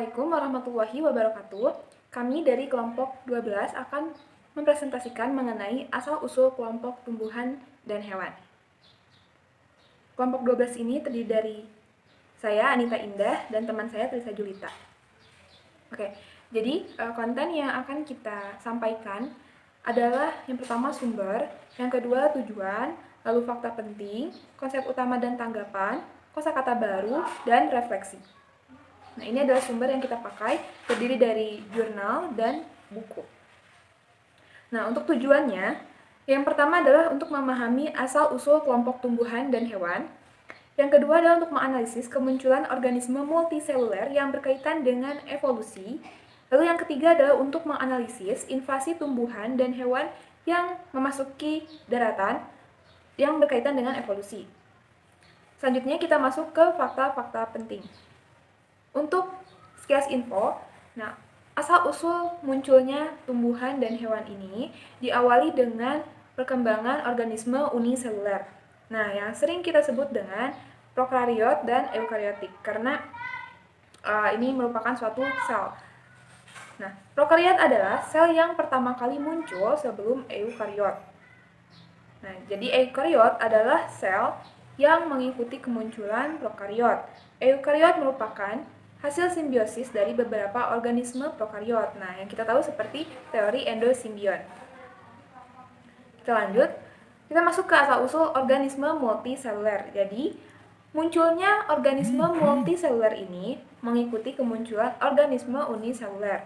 Assalamualaikum warahmatullahi wabarakatuh. Kami dari kelompok 12 akan mempresentasikan mengenai asal-usul kelompok tumbuhan dan hewan. Kelompok 12 ini terdiri dari saya, Anita Indah, dan teman saya, Trisa Julita. Oke, jadi konten yang akan kita sampaikan adalah yang pertama sumber, yang kedua tujuan, lalu fakta penting, konsep utama dan tanggapan, kosakata baru, dan refleksi. Nah, ini adalah sumber yang kita pakai, terdiri dari jurnal dan buku. Nah, untuk tujuannya, yang pertama adalah untuk memahami asal-usul kelompok tumbuhan dan hewan. Yang kedua adalah untuk menganalisis kemunculan organisme multiseluler yang berkaitan dengan evolusi. Lalu yang ketiga adalah untuk menganalisis invasi tumbuhan dan hewan yang memasuki daratan yang berkaitan dengan evolusi. Selanjutnya kita masuk ke fakta-fakta penting. Untuk sekilas info, nah asal-usul munculnya tumbuhan dan hewan ini diawali dengan perkembangan organisme uniseluler. Nah, yang sering kita sebut dengan prokariot dan eukariotik karena ini merupakan suatu sel. Nah, prokariot adalah sel yang pertama kali muncul sebelum eukariot. Nah, jadi eukariot adalah sel yang mengikuti kemunculan prokariot. Eukariot merupakan hasil simbiosis dari beberapa organisme prokariot. Nah, yang kita tahu seperti teori endosimbion. Kita lanjut, kita masuk ke asal-usul organisme multiseluler. Jadi, munculnya organisme multiseluler ini mengikuti kemunculan organisme uniseluler.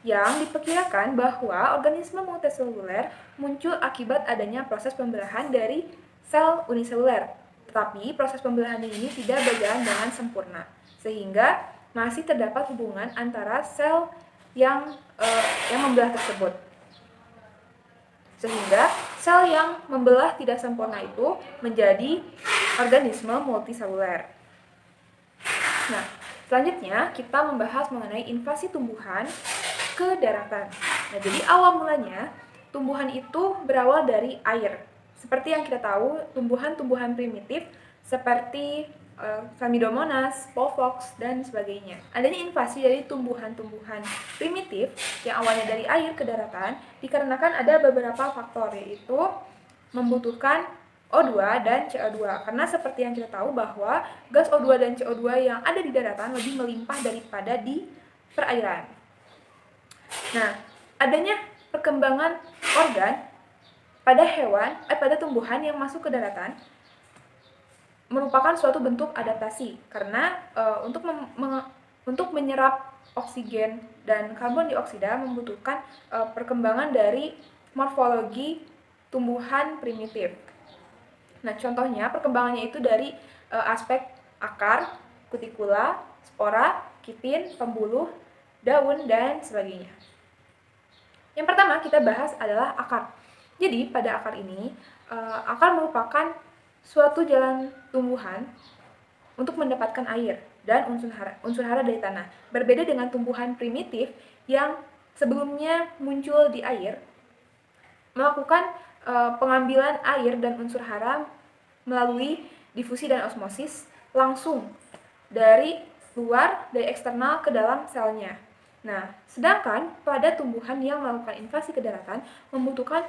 Yang diperkirakan bahwa organisme multiseluler muncul akibat adanya proses pembelahan dari sel uniseluler. Tetapi proses pembelahan ini tidak berjalan dengan sempurna, sehingga masih terdapat hubungan antara sel yang membelah tersebut. Sehingga sel yang membelah tidak sempurna itu menjadi organisme multiseluler. Nah, selanjutnya kita membahas mengenai invasi tumbuhan ke daratan. Nah, jadi awal mulanya tumbuhan itu berawal dari air. Seperti yang kita tahu, tumbuhan-tumbuhan primitif seperti Chlamydomonas, Phofox, dan sebagainya. Adanya invasi dari tumbuhan-tumbuhan primitif yang awalnya dari air ke daratan dikarenakan ada beberapa faktor, yaitu membutuhkan O2 dan CO2. Karena seperti yang kita tahu bahwa gas O2 dan CO2 yang ada di daratan lebih melimpah daripada di perairan. Nah, adanya perkembangan organ pada tumbuhan yang masuk ke daratan merupakan suatu bentuk adaptasi karena untuk menyerap oksigen dan karbon dioksida membutuhkan perkembangan dari morfologi tumbuhan primitif. Nah, contohnya perkembangannya itu dari aspek akar, kutikula, spora, kitin, pembuluh, daun, dan sebagainya. Yang pertama kita bahas adalah akar. Jadi pada akar ini, akar merupakan suatu jalan tumbuhan untuk mendapatkan air dan unsur hara dari tanah. Berbeda dengan tumbuhan primitif yang sebelumnya muncul di air, melakukan pengambilan air dan unsur hara melalui difusi dan osmosis langsung dari luar, dari eksternal ke dalam selnya. Nah, sedangkan pada tumbuhan yang melakukan invasi ke daratan membutuhkan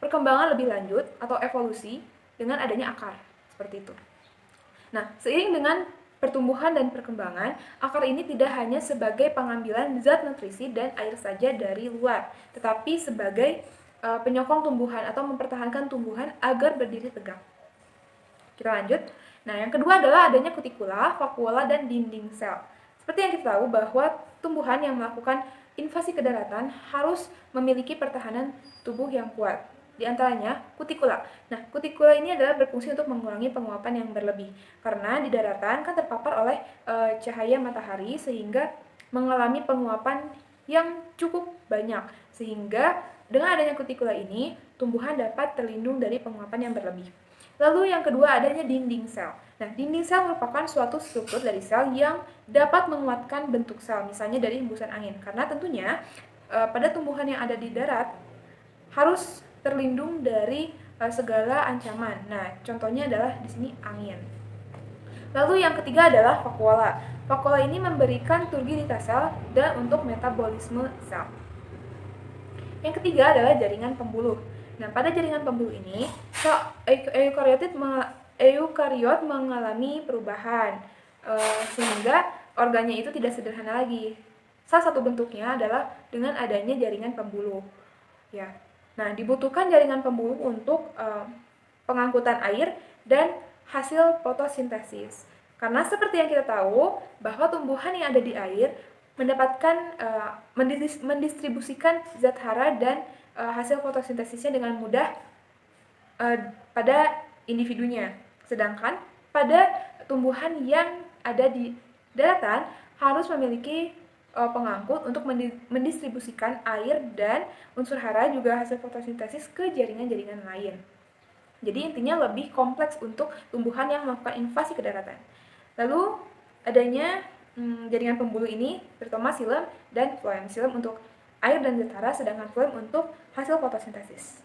perkembangan lebih lanjut atau evolusi dengan adanya akar, seperti itu. Nah, seiring dengan pertumbuhan dan perkembangan, akar ini tidak hanya sebagai pengambilan zat nutrisi dan air saja dari luar, tetapi sebagai penyokong tumbuhan atau mempertahankan tumbuhan agar berdiri tegak. Kita lanjut. Nah, yang kedua adalah adanya kutikula, vakuola, dan dinding sel. Seperti yang kita tahu bahwa tumbuhan yang melakukan invasi ke daratan harus memiliki pertahanan tubuh yang kuat. Di antaranya kutikula. Nah, kutikula ini adalah berfungsi untuk mengurangi penguapan yang berlebih. Karena di daratan kan terpapar oleh cahaya matahari sehingga mengalami penguapan yang cukup banyak. Sehingga dengan adanya kutikula ini, tumbuhan dapat terlindung dari penguapan yang berlebih. Lalu yang kedua adanya dinding sel. Nah, dinding sel merupakan suatu struktur dari sel yang dapat menguatkan bentuk sel, misalnya dari hembusan angin. Karena tentunya pada tumbuhan yang ada di darat harus terlindung dari segala ancaman. Nah, contohnya adalah di sini angin. Lalu yang ketiga adalah vakuola. Vakuola ini memberikan turgidita sel dan untuk metabolisme sel. Yang ketiga adalah jaringan pembuluh. Nah, pada jaringan pembuluh ini, sel eukariot mengalami perubahan sehingga organnya itu tidak sederhana lagi. Salah satu bentuknya adalah dengan adanya jaringan pembuluh. Ya. Nah, dibutuhkan jaringan pembuluh untuk pengangkutan air dan hasil fotosintesis. Karena seperti yang kita tahu bahwa tumbuhan yang ada di air mendapatkan mendistribusikan zat hara dan hasil fotosintesisnya dengan mudah pada individunya. Sedangkan pada tumbuhan yang ada di daratan harus memiliki pengangkut untuk mendistribusikan air dan unsur hara juga hasil fotosintesis ke jaringan-jaringan lain. Jadi intinya lebih kompleks untuk tumbuhan yang melakukan invasi ke daratan. Lalu adanya jaringan pembuluh ini terutama xilem dan floem. Xilem untuk air dan zat hara, sedangkan floem untuk hasil fotosintesis.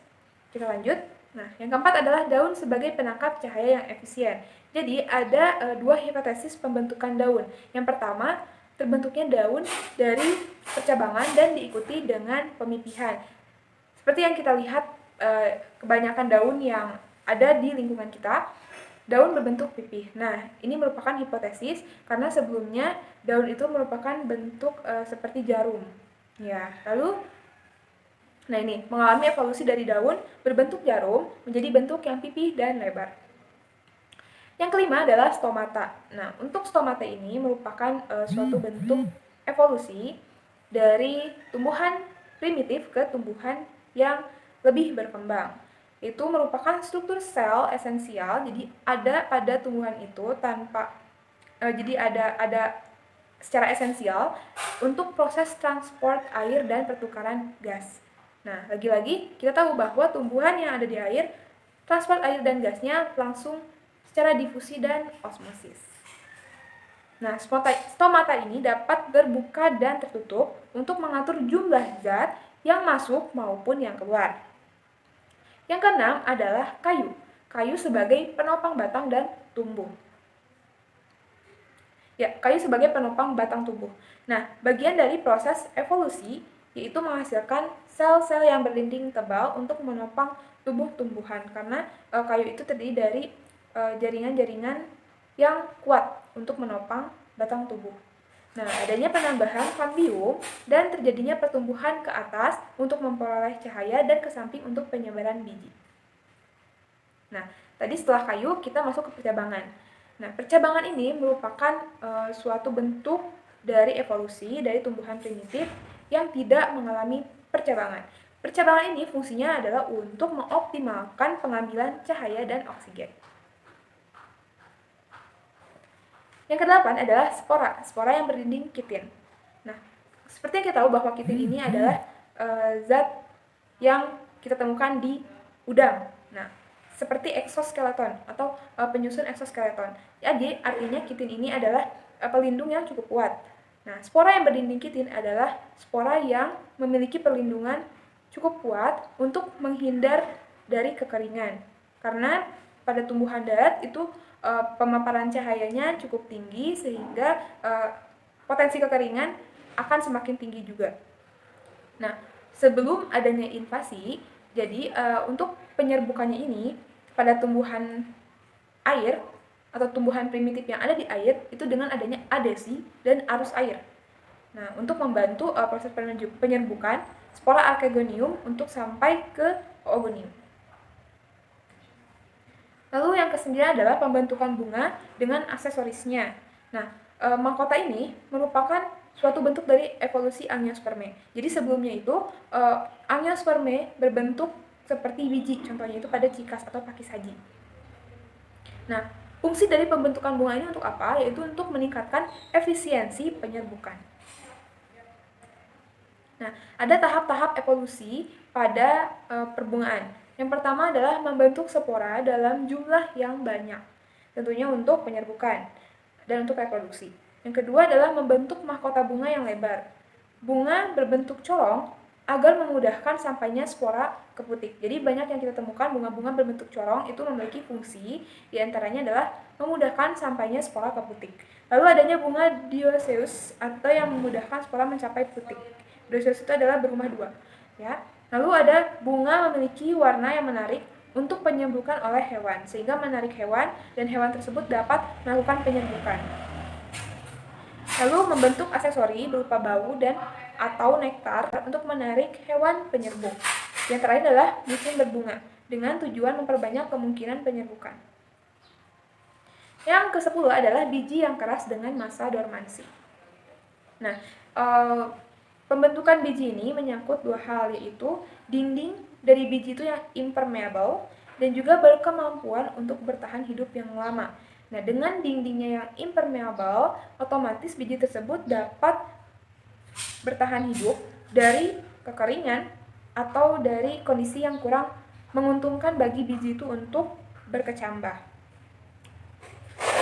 Kita lanjut. Nah, yang keempat adalah daun sebagai penangkap cahaya yang efisien. Jadi ada dua hipotesis pembentukan daun. Yang pertama, terbentuknya daun dari percabangan dan diikuti dengan pemipihan. Seperti yang kita lihat kebanyakan daun yang ada di lingkungan kita, daun berbentuk pipih. Nah, ini merupakan hipotesis karena sebelumnya daun itu merupakan bentuk seperti jarum. Ya, lalu nah ini mengalami evolusi dari daun berbentuk jarum menjadi bentuk yang pipih dan lebar. Yang kelima adalah stomata. Nah, untuk stomata ini merupakan suatu bentuk evolusi dari tumbuhan primitif ke tumbuhan yang lebih berkembang. Itu merupakan struktur sel esensial, jadi ada pada tumbuhan itu jadi ada secara esensial untuk proses transport air dan pertukaran gas. Nah, lagi-lagi kita tahu bahwa tumbuhan yang ada di air, transport air dan gasnya langsung secara difusi dan osmosis. Nah, stomata ini dapat terbuka dan tertutup untuk mengatur jumlah zat yang masuk maupun yang keluar. Yang keenam adalah kayu. Kayu sebagai penopang batang dan tumbuh. Ya, kayu sebagai penopang batang tumbuh. Nah, bagian dari proses evolusi yaitu menghasilkan sel-sel yang berdinding tebal untuk menopang tubuh tumbuhan karena kayu itu terdiri dari jaringan-jaringan yang kuat untuk menopang batang tubuh. Nah, adanya penambahan kambium dan terjadinya pertumbuhan ke atas untuk memperoleh cahaya dan ke samping untuk penyebaran biji. Nah, tadi setelah kayu kita masuk ke percabangan. Nah, percabangan ini merupakan suatu bentuk dari evolusi dari tumbuhan primitif yang tidak mengalami percabangan. Percabangan ini fungsinya adalah untuk mengoptimalkan pengambilan cahaya dan oksigen. Yang kedelapan adalah spora. Spora yang berdinding kitin. Nah, seperti yang kita tahu bahwa kitin ini adalah zat yang kita temukan di udang. Nah, seperti eksoskeleton atau penyusun eksoskeleton. Jadi, artinya kitin ini adalah pelindung yang cukup kuat. Nah, spora yang berdinding kitin adalah spora yang memiliki perlindungan cukup kuat untuk menghindar dari kekeringan. Karena pada tumbuhan darat itu pemaparan cahayanya cukup tinggi sehingga potensi kekeringan akan semakin tinggi juga. Nah, sebelum adanya invasi, jadi untuk penyerbukannya ini pada tumbuhan air atau tumbuhan primitif yang ada di air itu dengan adanya adesi dan arus air. Nah, untuk membantu proses penyerbukan spora archegonium untuk sampai ke oogonium. Lalu yang kesembilan adalah pembentukan bunga dengan aksesorisnya. Nah, mahkota ini merupakan suatu bentuk dari evolusi angiospermae. Jadi sebelumnya itu angiospermae berbentuk seperti biji, contohnya itu pada cikas atau pakis haji. Nah, fungsi dari pembentukan bunga ini untuk apa? Yaitu untuk meningkatkan efisiensi penyerbukan. Nah, ada tahap-tahap evolusi pada perbungaan. Yang pertama adalah membentuk spora dalam jumlah yang banyak, tentunya untuk penyerbukan dan untuk reproduksi. Yang kedua adalah membentuk mahkota bunga yang lebar. Bunga berbentuk corong agar memudahkan sampainya spora ke putik. Jadi banyak yang kita temukan bunga-bunga berbentuk corong itu memiliki fungsi, diantaranya adalah memudahkan sampainya spora ke putik. Lalu adanya bunga dioecious atau yang memudahkan spora mencapai putik. Dioecious itu adalah berumah dua, ya. Lalu ada bunga memiliki warna yang menarik untuk penyerbukan oleh hewan, sehingga menarik hewan dan hewan tersebut dapat melakukan penyerbukan. Lalu membentuk aksesori berupa bau dan atau nektar untuk menarik hewan penyerbuk. Yang terakhir adalah musim berbunga dengan tujuan memperbanyak kemungkinan penyerbukan. Yang ke-10 adalah biji yang keras dengan masa dormansi. Nah, pembentukan biji ini menyangkut dua hal, yaitu dinding dari biji itu yang impermeable dan juga berkemampuan untuk bertahan hidup yang lama. Nah, dengan dindingnya yang impermeable, otomatis biji tersebut dapat bertahan hidup dari kekeringan atau dari kondisi yang kurang menguntungkan bagi biji itu untuk berkecambah.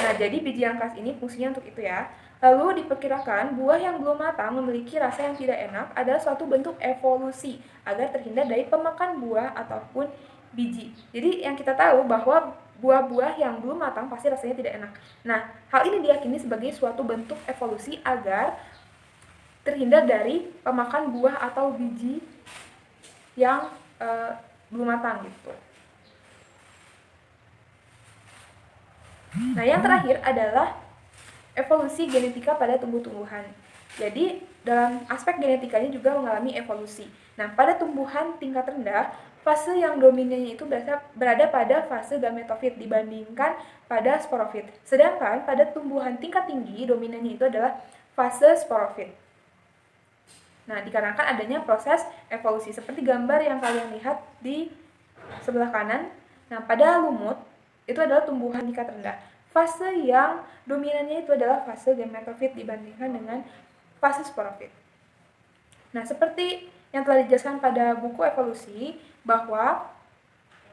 Nah, jadi biji yang keras ini fungsinya untuk itu ya. Lalu diperkirakan buah yang belum matang memiliki rasa yang tidak enak adalah suatu bentuk evolusi agar terhindar dari pemakan buah ataupun biji. Jadi yang kita tahu bahwa buah-buah yang belum matang pasti rasanya tidak enak. Nah, hal ini diyakini sebagai suatu bentuk evolusi agar terhindar dari pemakan buah atau biji yang belum matang gitu. Nah, yang terakhir adalah evolusi genetika pada tumbuh-tumbuhan. Jadi, dalam aspek genetikanya juga mengalami evolusi. Nah, pada tumbuhan tingkat rendah, fase yang dominannya itu berada pada fase gametofit dibandingkan pada sporofit. Sedangkan pada tumbuhan tingkat tinggi, dominannya itu adalah fase sporofit. Nah, dikarenakan adanya proses evolusi seperti gambar yang kalian lihat di sebelah kanan. Nah, pada lumut itu adalah tumbuhan tingkat rendah. Fase yang dominannya itu adalah fase gametofit dibandingkan dengan fase sporofit. Nah, seperti yang telah dijelaskan pada buku evolusi, bahwa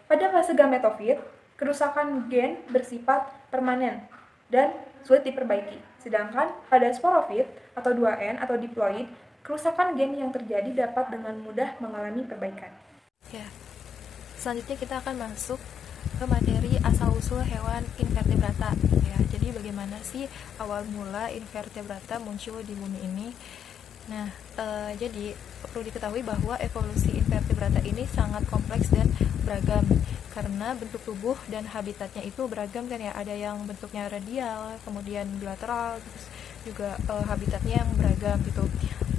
pada fase gametofit, kerusakan gen bersifat permanen dan sulit diperbaiki. Sedangkan pada sporofit atau 2N atau diploid, kerusakan gen yang terjadi dapat dengan mudah mengalami perbaikan. Ya, selanjutnya kita akan masuk ke materi asal-usul hewan invertebrata. Ya, jadi bagaimana sih awal mula invertebrata muncul di bumi ini? Nah, jadi perlu diketahui bahwa evolusi invertebrata ini sangat kompleks dan beragam karena bentuk tubuh dan habitatnya itu beragam kan ya. Ada yang bentuknya radial, kemudian bilateral, terus juga habitatnya yang beragam gitu.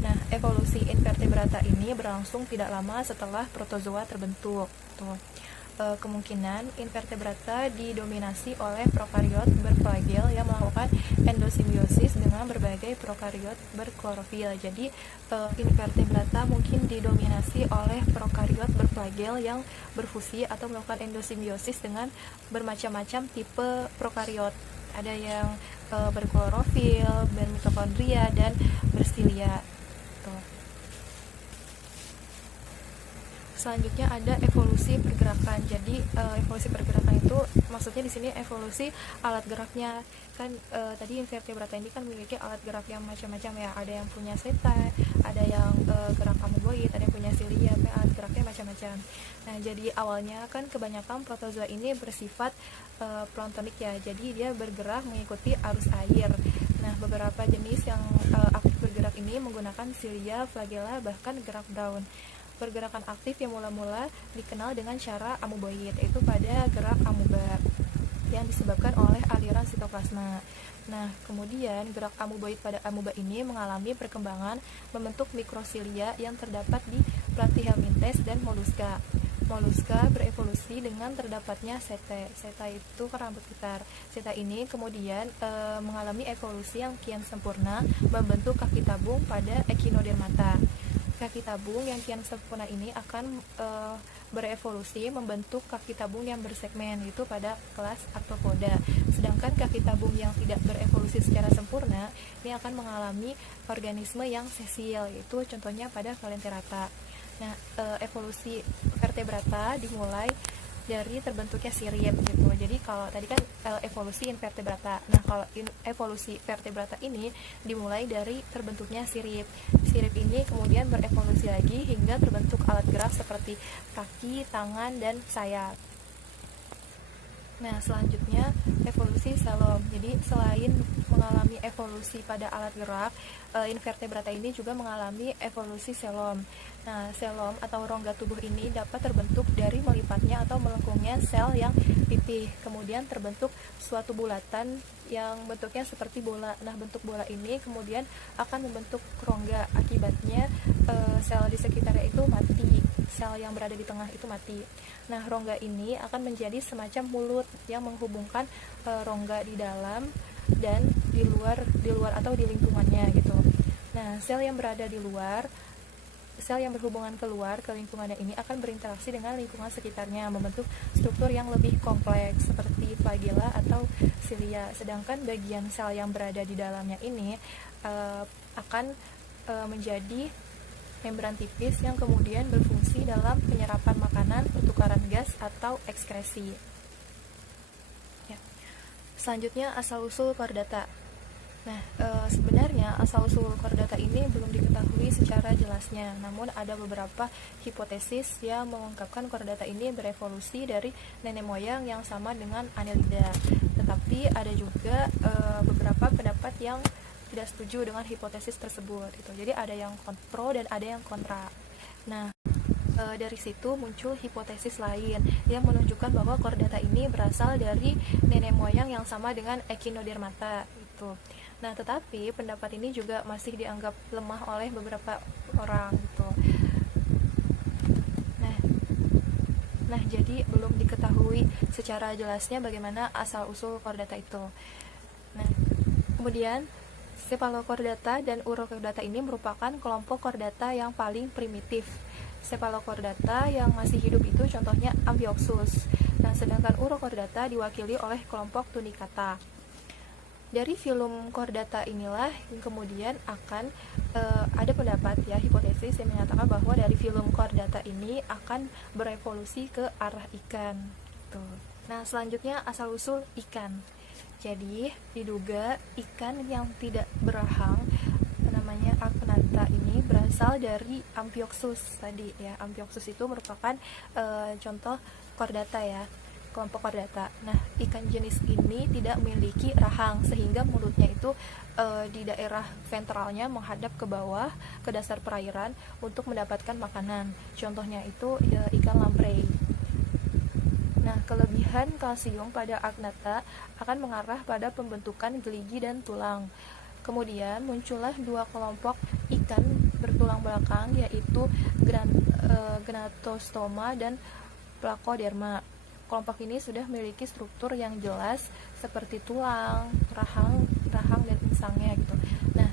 Nah, evolusi invertebrata ini berlangsung tidak lama setelah protozoa terbentuk. Tuh. Kemungkinan invertebrata didominasi oleh prokariot berflagel yang melakukan endosimbiosis dengan berbagai prokariot berklorofil. Jadi invertebrata mungkin didominasi oleh prokariot berflagel yang berfusi atau melakukan endosimbiosis dengan bermacam-macam tipe prokariot. Ada yang berklorofil, bermitokondria, dan bersilia. Selanjutnya ada evolusi pergerakan. Jadi evolusi pergerakan itu maksudnya di sini evolusi alat geraknya. Kan tadi invertebrata ini kan memiliki alat gerak yang macam-macam ya. Ada yang punya seta, ada yang gerak amoeboid, ada yang punya silia, alat geraknya macam-macam. Nah, jadi awalnya kan kebanyakan protozoa ini bersifat planktonik ya. Jadi dia bergerak mengikuti arus air. Nah, beberapa jenis yang aktif bergerak ini menggunakan silia, flagella, bahkan gerak daun. Pergerakan aktif yang mula-mula dikenal dengan cara amoeboid, yaitu pada gerak amoeba yang disebabkan oleh aliran sitoplasma. Nah, kemudian gerak amoeboid pada amoeba ini mengalami perkembangan membentuk mikrosilia yang terdapat di Platyhelminthes dan moluska. Moluska berevolusi dengan terdapatnya setae. Setae itu rambut gitar. Setae ini kemudian mengalami evolusi yang kian sempurna membentuk kaki tabung pada Echinodermata. Kaki tabung yang kian sempurna ini akan berevolusi membentuk kaki tabung yang bersegmen itu pada kelas Arthropoda. Sedangkan kaki tabung yang tidak berevolusi secara sempurna ini akan mengalami organisme yang sesil, yaitu contohnya pada Valenterata. Nah, evolusi vertebrata dimulai dari terbentuknya sirip gitu. Jadi kalau tadi kan evolusi invertebrata. Nah, kalau evolusi vertebrata ini dimulai dari terbentuknya sirip. Sirip ini kemudian berevolusi lagi hingga terbentuk alat gerak seperti kaki, tangan, dan sayap. Nah, selanjutnya evolusi selom. Jadi selain mengalami evolusi pada alat gerak, invertebrata ini juga mengalami evolusi selom. Nah, selom atau rongga tubuh ini dapat terbentuk dari melipatnya atau melengkungnya sel yang pipih. Kemudian terbentuk suatu bulatan yang bentuknya seperti bola. Nah, bentuk bola ini kemudian akan membentuk rongga. Akibatnya sel di sekitarnya itu mati. Sel yang berada di tengah itu mati. Nah, rongga ini akan menjadi semacam mulut yang menghubungkan rongga di dalam dan di luar atau di lingkungannya gitu. Nah, sel yang berada di luar, sel yang berhubungan keluar ke lingkungannya ini akan berinteraksi dengan lingkungan sekitarnya, membentuk struktur yang lebih kompleks seperti flagella atau cilia. Sedangkan bagian sel yang berada di dalamnya ini akan menjadi membran tipis yang kemudian berfungsi dalam penyerapan makanan, pertukaran gas, atau ekskresi. Ya. Selanjutnya, asal-usul kordata. Nah, sebenarnya asal-usul kordata ini belum diketahui secara jelasnya, namun ada beberapa hipotesis yang mengungkapkan kordata ini berevolusi dari nenek moyang yang sama dengan Annelida. Tetapi ada juga beberapa pendapat yang tidak setuju dengan hipotesis tersebut gitu. Jadi ada yang pro dan ada yang kontra. Nah, dari situ muncul hipotesis lain yang menunjukkan bahwa kordata ini berasal dari nenek moyang yang sama dengan Echinodermata gitu. Nah, tetapi pendapat ini juga masih dianggap lemah oleh beberapa orang gitu. Nah, jadi belum diketahui secara jelasnya bagaimana asal-usul kordata itu. Nah, kemudian Cephalochordata dan Urochordata ini merupakan kelompok chordata yang paling primitif. Cephalochordata yang masih hidup itu contohnya Amphioxus. Nah, sedangkan Urochordata diwakili oleh kelompok Tunicata. Dari filum chordata inilah yang kemudian akan ada pendapat ya, hipotesis yang menyatakan bahwa dari filum chordata ini akan berevolusi ke arah ikan. Tuh. Nah, selanjutnya asal-usul ikan. Jadi diduga ikan yang tidak berahang namanya Agnatha ini berasal dari Amphioxus tadi ya. Amphioxus itu merupakan contoh chordata ya, kelompok chordata. Nah, ikan jenis ini tidak memiliki rahang sehingga mulutnya itu di daerah ventralnya menghadap ke bawah ke dasar perairan untuk mendapatkan makanan. Contohnya itu ikan lamprey. Nah, kelebihan kalsium pada Agnatha akan mengarah pada pembentukan geligi dan tulang. Kemudian muncullah dua kelompok ikan bertulang belakang, yaitu Gnatostoma dan Placoderma. Kelompok ini sudah memiliki struktur yang jelas seperti tulang, rahang dan insangnya gitu. Nah,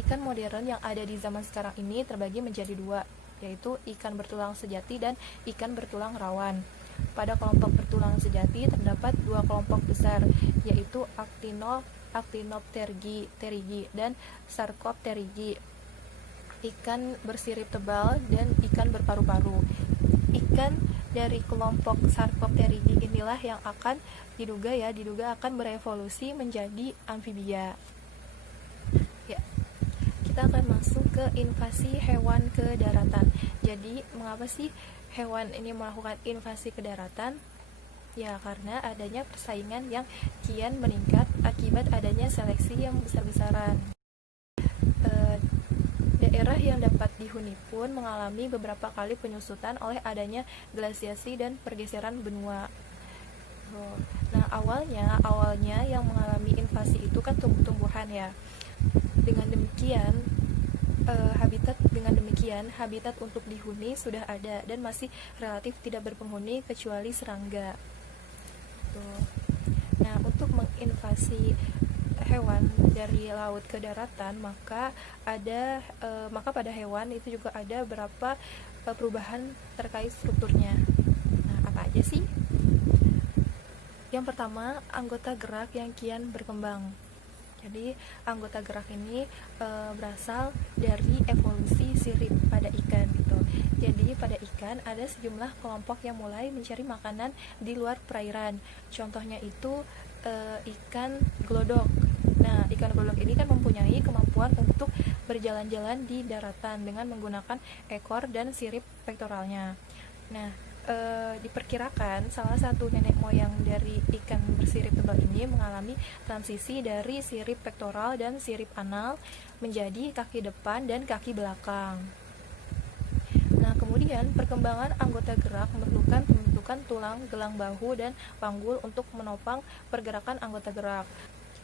ikan modern yang ada di zaman sekarang ini terbagi menjadi dua, yaitu ikan bertulang sejati dan ikan bertulang rawan. Pada kelompok bertulang sejati terdapat dua kelompok besar, yaitu Actinopterygii dan Sarcopterygii. Ikan bersirip tebal dan ikan berparu-paru. Ikan dari kelompok Sarcopterygii inilah yang akan diduga akan berevolusi menjadi amfibia. Ya. Kita akan masuk ke invasi hewan ke daratan. Jadi, mengapa sih hewan ini melakukan invasi ke daratan? Ya, karena adanya persaingan yang kian meningkat akibat adanya seleksi yang besar-besaran. Daerah yang dapat dihuni pun mengalami beberapa kali penyusutan oleh adanya glasiasi dan pergeseran benua. Nah, awalnya yang mengalami invasi itu kan tumbuh-tumbuhan ya. Dengan demikian habitat untuk dihuni sudah ada dan masih relatif tidak berpenghuni kecuali serangga. Nah, untuk menginvasi hewan dari laut ke daratan, maka pada hewan itu juga ada beberapa perubahan terkait strukturnya. Nah, apa aja sih? Yang pertama, anggota gerak yang kian berkembang. Jadi anggota gerak ini berasal dari evolusi sirip pada ikan gitu. Jadi pada ikan ada sejumlah kelompok yang mulai mencari makanan di luar perairan. Contohnya itu ikan glodok. Nah, ikan glodok ini kan mempunyai kemampuan untuk berjalan-jalan di daratan dengan menggunakan ekor dan sirip pektoralnya. Nah, diperkirakan salah satu nenek moyang dari ikan bersirip tebal ini mengalami transisi dari sirip pektoral dan sirip anal menjadi kaki depan dan kaki belakang. Nah, kemudian perkembangan anggota gerak memerlukan pembentukan tulang gelang bahu dan panggul untuk menopang pergerakan anggota gerak.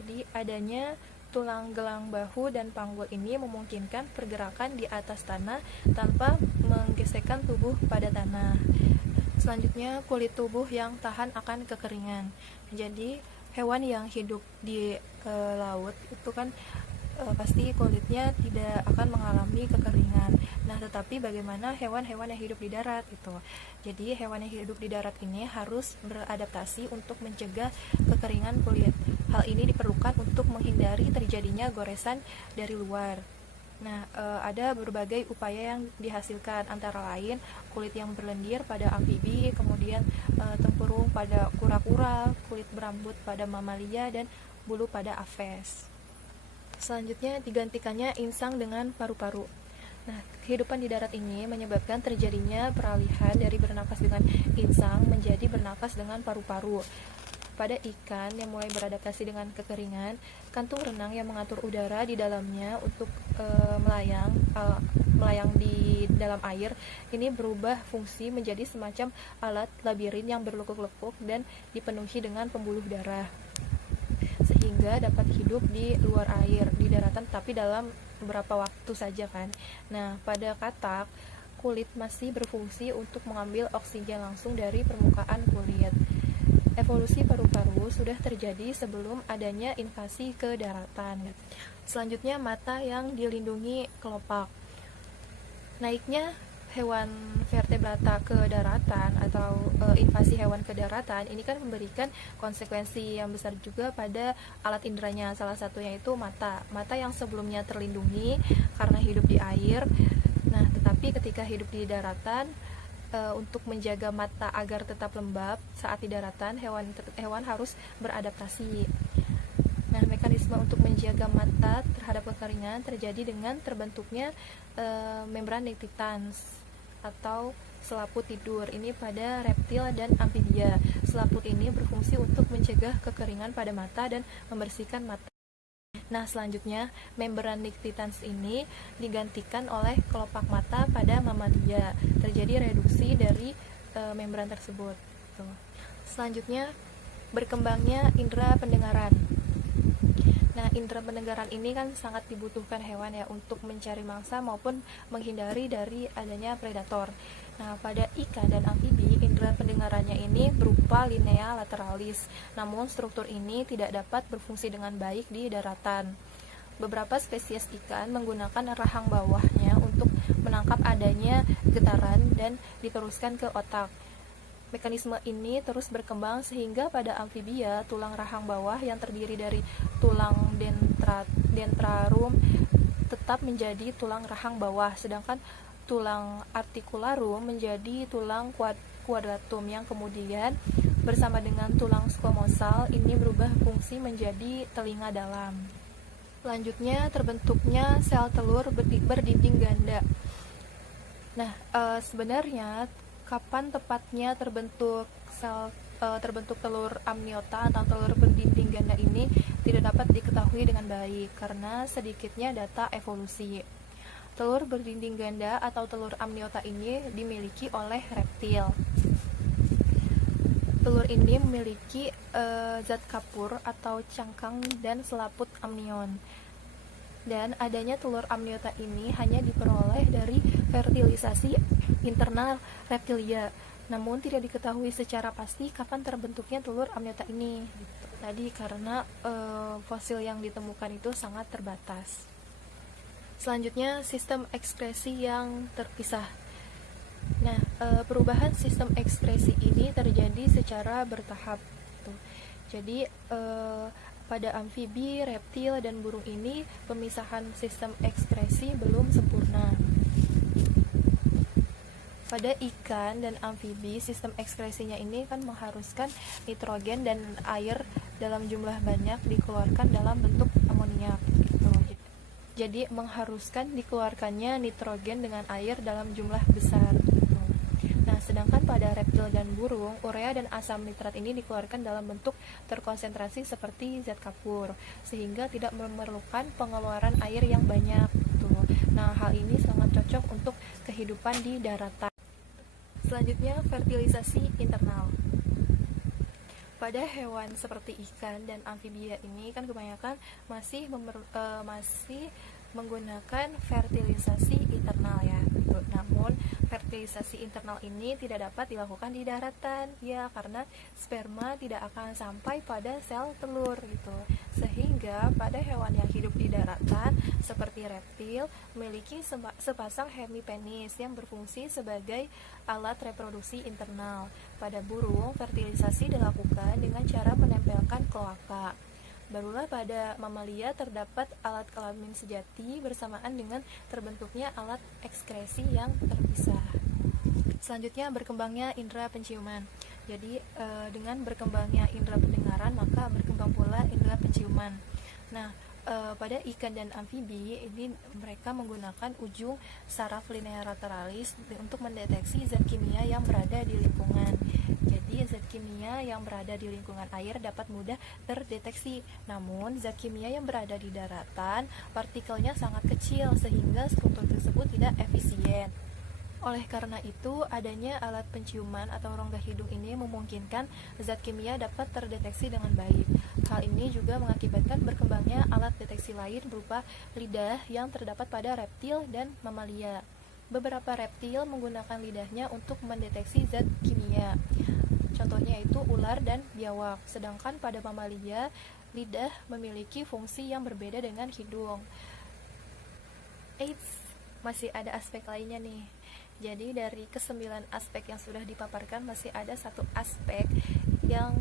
Jadi, adanya tulang gelang bahu dan panggul ini memungkinkan pergerakan di atas tanah tanpa menggesekkan tubuh pada tanah. Selanjutnya, kulit tubuh yang tahan akan kekeringan. Jadi, hewan yang hidup di laut itu kan pasti kulitnya tidak akan mengalami kekeringan. Nah, tetapi bagaimana hewan-hewan yang hidup di darat itu? Jadi, hewan yang hidup di darat ini harus beradaptasi untuk mencegah kekeringan kulit. Hal ini diperlukan untuk menghindari terjadinya goresan dari luar. Nah, ada berbagai upaya yang dihasilkan, antara lain kulit yang berlendir pada amfibi, kemudian tempurung pada kura-kura, kulit berambut pada mamalia, dan bulu pada aves. Selanjutnya digantikannya insang dengan paru-paru. Nah, kehidupan di darat ini menyebabkan terjadinya peralihan dari bernapas dengan insang menjadi bernapas dengan paru-paru. Pada ikan yang mulai beradaptasi dengan kekeringan, kantung renang yang mengatur udara di dalamnya untuk melayang di dalam air ini berubah fungsi menjadi semacam alat labirin yang berlekuk-lekuk dan dipenuhi dengan pembuluh darah, sehingga dapat hidup di luar air, di daratan, tapi dalam beberapa waktu saja kan. Nah, pada katak, kulit masih berfungsi untuk mengambil oksigen langsung dari permukaan kulit. Evolusi paru-paru sudah terjadi sebelum adanya invasi ke daratan. Selanjutnya, mata yang dilindungi kelopak. Naiknya hewan vertebrata ke daratan atau invasi hewan ke daratan ini kan memberikan konsekuensi yang besar juga pada alat inderanya. Salah satunya itu mata yang sebelumnya terlindungi karena hidup di air. Nah, tetapi ketika hidup di daratan, untuk menjaga mata agar tetap lembab saat di daratan, hewan harus beradaptasi. Nah, mekanisme untuk menjaga mata terhadap kekeringan terjadi dengan terbentuknya membran nictitans atau selaput tidur. Ini pada reptil dan amfibia. Selaput ini berfungsi untuk mencegah kekeringan pada mata dan membersihkan mata. Nah, selanjutnya membran nictitans ini digantikan oleh kelopak mata pada mamalia. Terjadi reduksi dari membran tersebut. Selanjutnya berkembangnya indera pendengaran. Nah, indera pendengaran ini kan sangat dibutuhkan hewan ya untuk mencari mangsa maupun menghindari dari adanya predator. Nah, pada ikan dan amfibi, indera pendengarannya ini berupa linea lateralis. Namun, struktur ini tidak dapat berfungsi dengan baik di daratan. Beberapa spesies ikan menggunakan rahang bawahnya untuk menangkap adanya getaran dan diteruskan ke otak. Mekanisme ini terus berkembang sehingga pada amfibia, tulang rahang bawah yang terdiri dari tulang dentrarum tetap menjadi tulang rahang bawah, sedangkan tulang articularum menjadi tulang quadratum yang kemudian bersama dengan tulang squamosal ini berubah fungsi menjadi telinga dalam. Selanjutnya terbentuknya sel telur berdinding ganda. Nah, sebenarnya kapan tepatnya terbentuk telur amniota atau telur berdinding ganda ini tidak dapat diketahui dengan baik karena sedikitnya data evolusi. Telur berdinding ganda atau telur amniota ini dimiliki oleh reptil. Telur ini memiliki zat kapur atau cangkang dan selaput amnion. Dan adanya telur amniota ini hanya diperoleh dari fertilisasi internal reptilia. Namun tidak diketahui secara pasti kapan terbentuknya telur amniota ini. Tadi karena fosil yang ditemukan itu sangat terbatas. Selanjutnya sistem ekskresi yang terpisah. Nah, perubahan sistem ekskresi ini terjadi secara bertahap. Jadi pada amfibi, reptil, dan burung ini pemisahan sistem ekskresi belum sempurna. Pada ikan dan amfibi, sistem ekskresinya ini kan mengharuskan nitrogen dan air dalam jumlah banyak dikeluarkan dalam bentuk amoniak. Jadi mengharuskan dikeluarkannya nitrogen dengan air dalam jumlah besar. Nah, sedangkan pada reptil dan burung, urea dan asam nitrat ini dikeluarkan dalam bentuk terkonsentrasi seperti zat kapur, sehingga tidak memerlukan pengeluaran air yang banyak. Tuh. Nah, hal ini sangat cocok untuk kehidupan di daratan. Selanjutnya, fertilisasi internal. Pada hewan seperti ikan dan amfibia ini kan kebanyakan masih menggunakan fertilisasi internal ya. Namun fertilisasi internal ini tidak dapat dilakukan di daratan ya, karena sperma tidak akan sampai pada sel telur gitu. Sehingga pada hewan yang hidup di daratan seperti reptil memiliki sepasang hemipenis yang berfungsi sebagai alat reproduksi internal. Pada burung, fertilisasi dilakukan dengan cara menempelkan kloaka. Barulah pada mamalia terdapat alat kelamin sejati bersamaan dengan terbentuknya alat ekskresi yang terpisah. Selanjutnya, berkembangnya indera penciuman. Jadi dengan berkembangnya indera pendengaran, maka berkembang pula indera penciuman. Nah, pada ikan dan amfibi ini mereka menggunakan ujung saraf linearateralis untuk mendeteksi zat kimia yang berada di lingkungan. Jadi zat kimia yang berada di lingkungan air dapat mudah terdeteksi. Namun zat kimia yang berada di daratan partikelnya sangat kecil sehingga struktur tersebut tidak efisien. Oleh karena itu, adanya alat penciuman atau rongga hidung ini memungkinkan zat kimia dapat terdeteksi dengan baik. Hal ini juga mengakibatkan berkembangnya alat deteksi lain berupa lidah yang terdapat pada reptil dan mamalia. Beberapa reptil menggunakan lidahnya untuk mendeteksi zat kimia. Contohnya itu ular dan biawak. Sedangkan pada mamalia, lidah memiliki fungsi yang berbeda dengan hidung. Eits, masih ada aspek lainnya nih. Jadi dari ke-9 aspek yang sudah dipaparkan masih ada satu aspek yang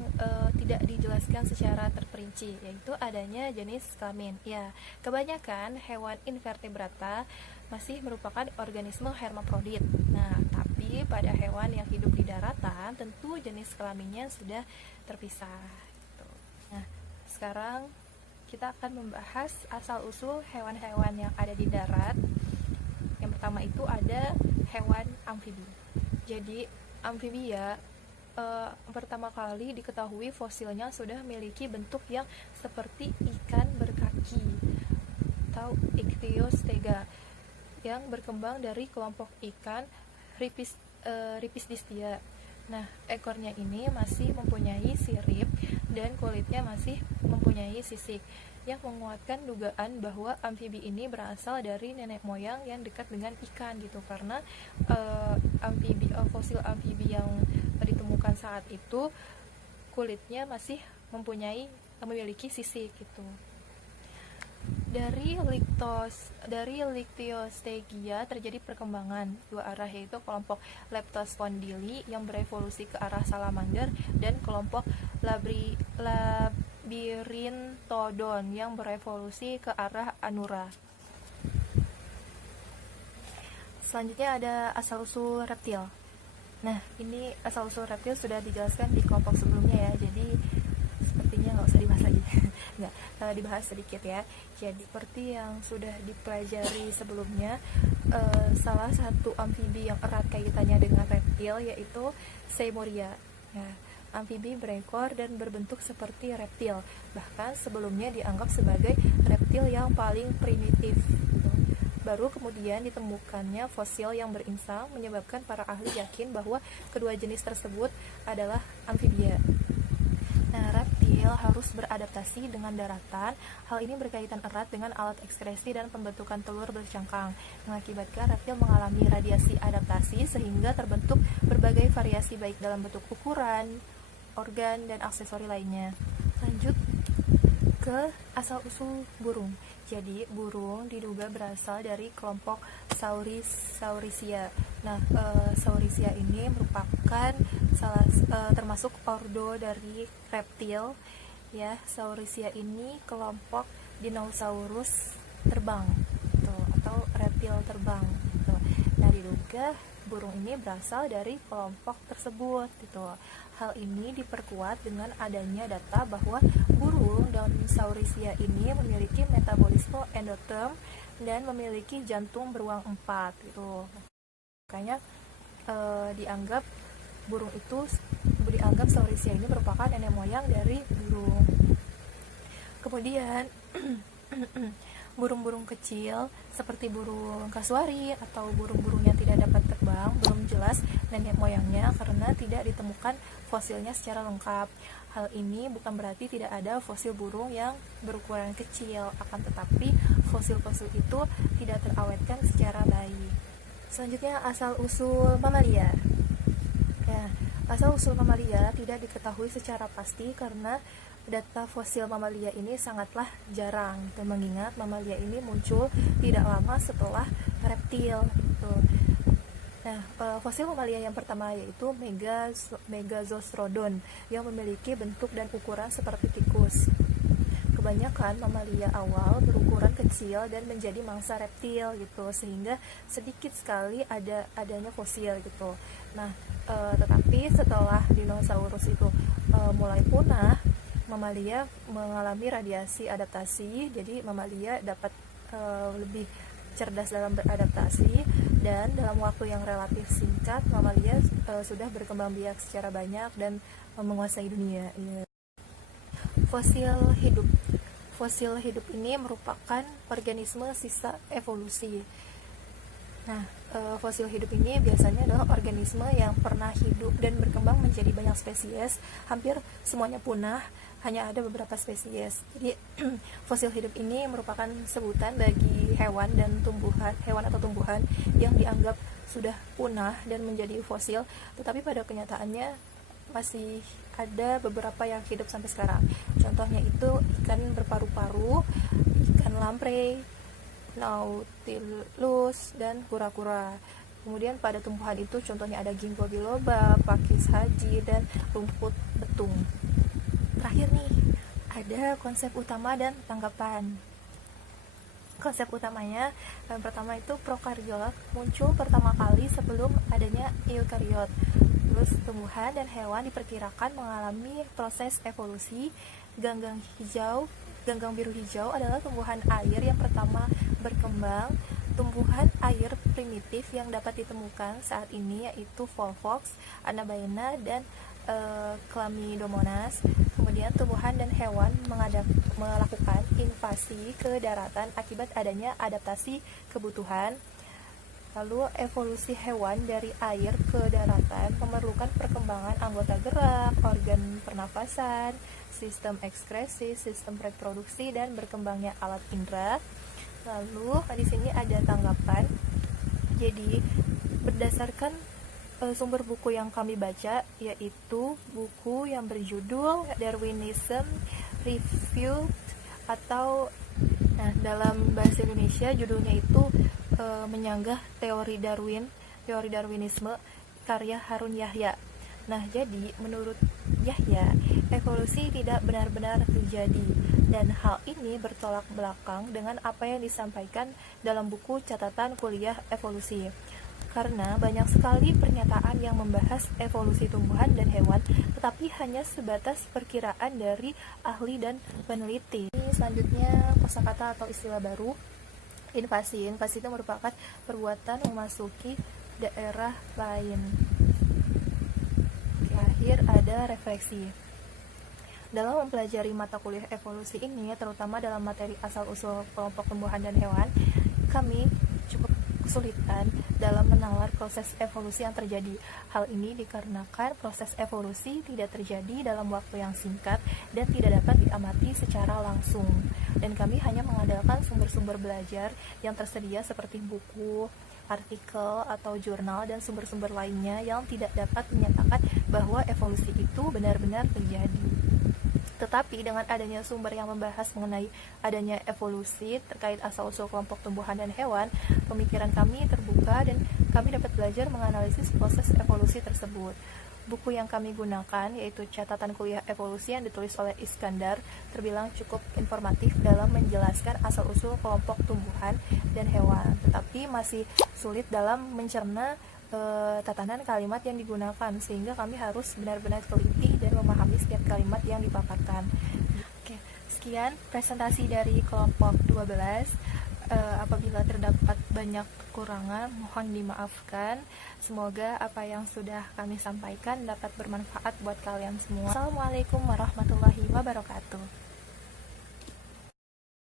tidak dijelaskan secara terperinci, yaitu adanya jenis kelamin. Ya, kebanyakan hewan invertebrata masih merupakan organisme hermafrodit. Nah, tapi pada hewan yang hidup di daratan tentu jenis kelaminnya sudah terpisah. Gitu. Nah, sekarang kita akan membahas asal-usul hewan-hewan yang ada di darat. Yang pertama itu ada hewan amfibi. Jadi amfibia pertama kali diketahui fosilnya sudah memiliki bentuk yang seperti ikan berkaki atau Ichthyostega yang berkembang dari kelompok ikan Rhipisdistia. Nah, ekornya ini masih mempunyai sirip dan kulitnya masih mempunyai sisik, yang menguatkan dugaan bahwa amfibi ini berasal dari nenek moyang yang dekat dengan ikan gitu, karena fosil amfibi yang ditemukan saat itu kulitnya masih memiliki sisik gitu. Dari Lichtyostegia terjadi perkembangan dua arah, yaitu kelompok Leptospondyle yang berevolusi ke arah salamander dan kelompok Labyrinthodon yang berevolusi ke arah Anura. Selanjutnya ada asal-usul reptil. Nah, ini asal-usul reptil sudah dijelaskan di kelompok sebelumnya ya, jadi sepertinya nggak usah dibahas lagi. Nggak, dibahas sedikit ya. Jadi seperti yang sudah dipelajari sebelumnya, salah satu amfibi yang erat kaitannya dengan reptil yaitu Seymoria. Ya, amfibi berekor dan berbentuk seperti reptil, bahkan sebelumnya dianggap sebagai reptil yang paling primitif. Baru kemudian ditemukannya fosil yang berinsang, menyebabkan para ahli yakin bahwa kedua jenis tersebut adalah amfibia. Nah, reptil harus beradaptasi dengan daratan. Hal ini berkaitan erat dengan alat ekskresi dan pembentukan telur bercangkang, mengakibatkan reptil mengalami radiasi adaptasi sehingga terbentuk berbagai variasi baik dalam bentuk ukuran, organ, dan aksesori lainnya. Lanjut ke asal-usul burung. Jadi, burung diduga berasal dari kelompok Saurisia. Nah, Saurisia ini merupakan termasuk ordo dari reptil. Ya, Saurisia ini kelompok dinosaurus terbang, gitu, atau reptil terbang. Gitu. Nah, diduga burung ini berasal dari kelompok tersebut. Gitu. Hal ini diperkuat dengan adanya data bahwa burung daun Saurisia ini memiliki metabolisme endoterm dan memiliki jantung beruang 4 gitu. Makanya dianggap burung itu dianggap Saurisia ini merupakan nenek moyang dari burung. Kemudian burung-burung kecil seperti burung kasuari atau burung-burung yang tidak dapat terbang belum jelas nenek moyangnya karena tidak ditemukan fosilnya secara lengkap. Hal ini bukan berarti tidak ada fosil burung yang berukuran kecil, akan tetapi fosil-fosil itu tidak terawetkan secara baik. Selanjutnya, asal-usul mamalia. Ya, asal-usul mamalia tidak diketahui secara pasti karena data fosil mamalia ini sangatlah jarang, dan mengingat mamalia ini muncul tidak lama setelah reptil. Gitu. Nah, fosil mamalia yang pertama yaitu Megazostrodon yang memiliki bentuk dan ukuran seperti tikus. Kebanyakan mamalia awal berukuran kecil dan menjadi mangsa reptil gitu, sehingga sedikit sekali adanya fosil gitu. Nah, tetapi setelah dinosaurus itu mulai punah, mamalia mengalami radiasi adaptasi, jadi mamalia dapat lebih cerdas dalam beradaptasi, dan dalam waktu yang relatif singkat mamalia sudah berkembang biak secara banyak dan menguasai dunia. Fosil hidup ini merupakan organisme sisa evolusi. Nah, fosil hidup ini biasanya adalah organisme yang pernah hidup dan berkembang menjadi banyak spesies. Hampir semuanya punah, hanya ada beberapa spesies. Jadi fosil hidup ini merupakan sebutan bagi hewan atau tumbuhan yang dianggap sudah punah dan menjadi fosil, tetapi pada kenyataannya masih ada beberapa yang hidup sampai sekarang. Contohnya itu ikan berparu-paru, ikan lamprey, Nautilus, dan kura-kura. Kemudian pada tumbuhan itu contohnya ada ginkgo biloba, pakis haji, dan rumput betung. Terakhir nih, ada konsep utama dan tanggapan. Konsep utamanya, yang pertama itu prokariot muncul pertama kali sebelum adanya eukariot. Terus tumbuhan dan hewan diperkirakan mengalami proses evolusi. Ganggang biru hijau adalah tumbuhan air yang pertama berkembang. Tumbuhan air primitif yang dapat ditemukan saat ini yaitu Volvox, Anabaena, dan Chlamydomonas. Kemudian tumbuhan dan hewan melakukan invasi ke daratan akibat adanya adaptasi kebutuhan. Lalu evolusi hewan dari air ke daratan memerlukan perkembangan anggota gerak, organ pernafasan, sistem ekskresi, sistem reproduksi, dan berkembangnya alat indera. Lalu di sini ada tanggapan. Jadi berdasarkan sumber buku yang kami baca, yaitu buku yang berjudul Darwinism Reviewed, atau dalam bahasa Indonesia judulnya itu menyanggah teori Darwinisme, karya Harun Yahya. Nah, jadi menurut Yahya, evolusi tidak benar-benar terjadi, dan hal ini bertolak belakang dengan apa yang disampaikan dalam buku catatan kuliah evolusi. Karena banyak sekali pernyataan yang membahas evolusi tumbuhan dan hewan, tetapi hanya sebatas perkiraan dari ahli dan peneliti. Selanjutnya, kosakata atau istilah baru. Invasi itu merupakan perbuatan memasuki daerah lain. Terakhir ada refleksi. Dalam mempelajari mata kuliah evolusi ini, terutama dalam materi asal-usul kelompok tumbuhan dan hewan, kami cukup kesulitan dalam menalar proses evolusi yang terjadi. Hal ini dikarenakan proses evolusi tidak terjadi dalam waktu yang singkat dan tidak dapat diamati secara langsung. Dan kami hanya mengandalkan sumber-sumber belajar yang tersedia seperti buku, artikel, atau jurnal, dan sumber-sumber lainnya yang tidak dapat menyatakan bahwa evolusi itu benar-benar terjadi. Tetapi dengan adanya sumber yang membahas mengenai adanya evolusi terkait asal-usul kelompok tumbuhan dan hewan, pemikiran kami terbuka dan kami dapat belajar menganalisis proses evolusi tersebut. Buku yang kami gunakan yaitu catatan kuliah evolusi yang ditulis oleh Iskandar terbilang cukup informatif dalam menjelaskan asal-usul kelompok tumbuhan dan hewan, tetapi masih sulit dalam mencerna tatanan kalimat yang digunakan, sehingga kami harus benar-benar teliti dan memahami setiap kalimat yang dipaparkan. Oke, sekian presentasi dari kelompok 12. Apabila terdapat banyak kekurangan, mohon dimaafkan. Semoga apa yang sudah kami sampaikan dapat bermanfaat buat kalian semua. Assalamualaikum warahmatullahi wabarakatuh.